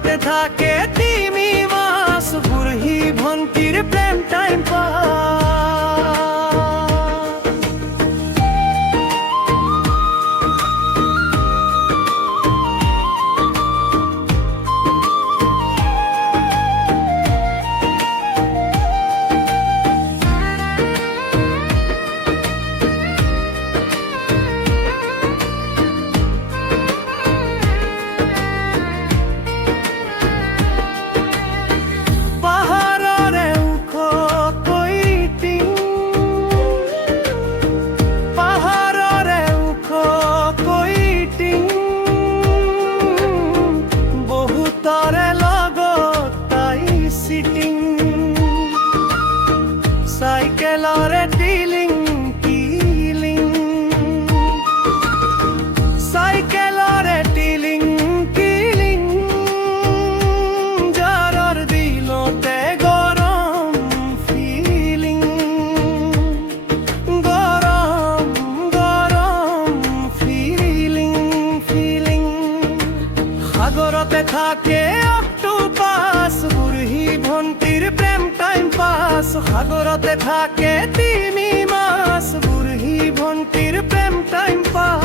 সাগরতে থাকে তিমি মাছ বুড়হি ভন্তির প্রেম টাইম পাস। সাইকেলরে টিলিং টিলিং সাইকেলরে টিলিং টিলিং যারর দিলতে গরম ফিলিং গরম গরম ফিলিং ফিলিং সাগরতে থাকে অক্টোপাস বুড়হি ভন্তির প্রেম টাইম পাস। সাগরতে থাকে তিমি মাছ বুড়হি ভন্তির প্রেম টাইম পাস।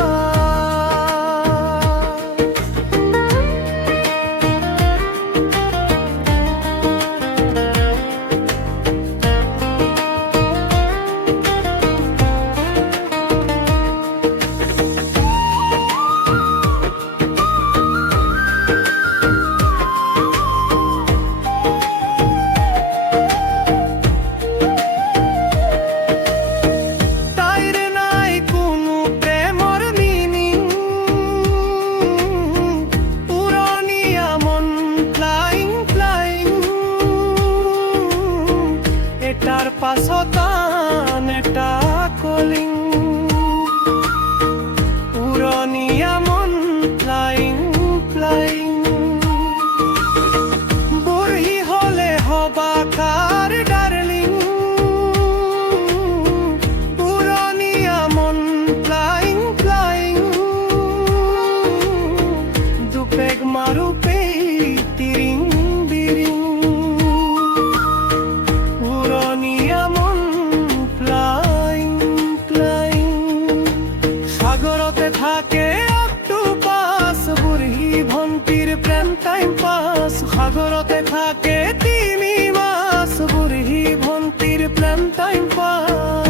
এটার পাশতান এটা কলিং উড়নিয়া মন ফ্লাইং ফ্লাইং বুড়হি হলে হবা কার ডার্লিং উড়নিয়া মন ফ্লাইং ফ্লাইং দুপেগ মারুপে তিরিং বিরিং সাগরতে থাকে অক্টোপাস বুড়হি ভন্তির প্রেম টাইম পাস। সাগরতে থাকে তিমি মাছ বুড়হি ভন্তির প্রেম টাইম পাস।